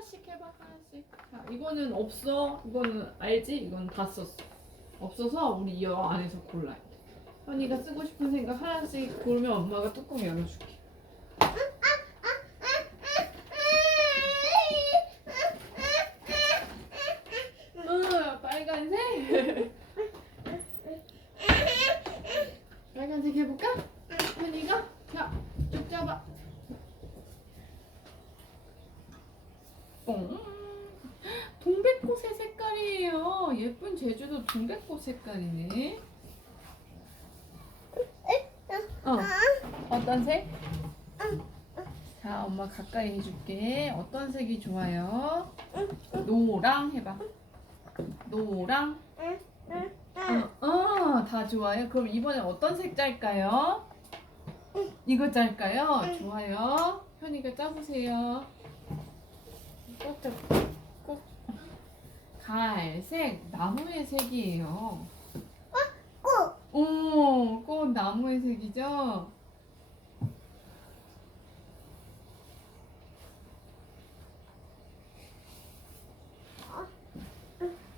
하나씩 해봐 하나씩. 자 이거는 없어. 이거는 알지? 이건 다 썼어. 없어서 우리 이 안에서 골라야 돼. 현이가 쓰고 싶은 생각 하나씩 고르면 엄마가 뚜껑 열어줄게. 으, 빨간색. 빨간색 해볼까? 현이가 자, 쭉 잡아. 뽕. 동백꽃의 색깔이에요. 예쁜 제주도 동백꽃 색깔이네. 어. 어떤 색? 자, 엄마 가까이 해줄게. 어떤 색이 좋아요? 노랑 해봐. 노랑. 어, 어, 다 좋아요. 그럼 이번에 어떤 색 짤까요? 이거 짤까요? 좋아요. 현이가 짜보세요. 꼭 잡, 꼭. 갈색, 나무의 색이에요. 오, 꽃 나무의 색이죠?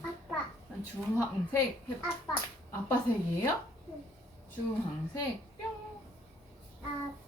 아빠, 주황색, 해- 아빠, 아빠 색이에요? 응. 주황색, 뿅. 아빠.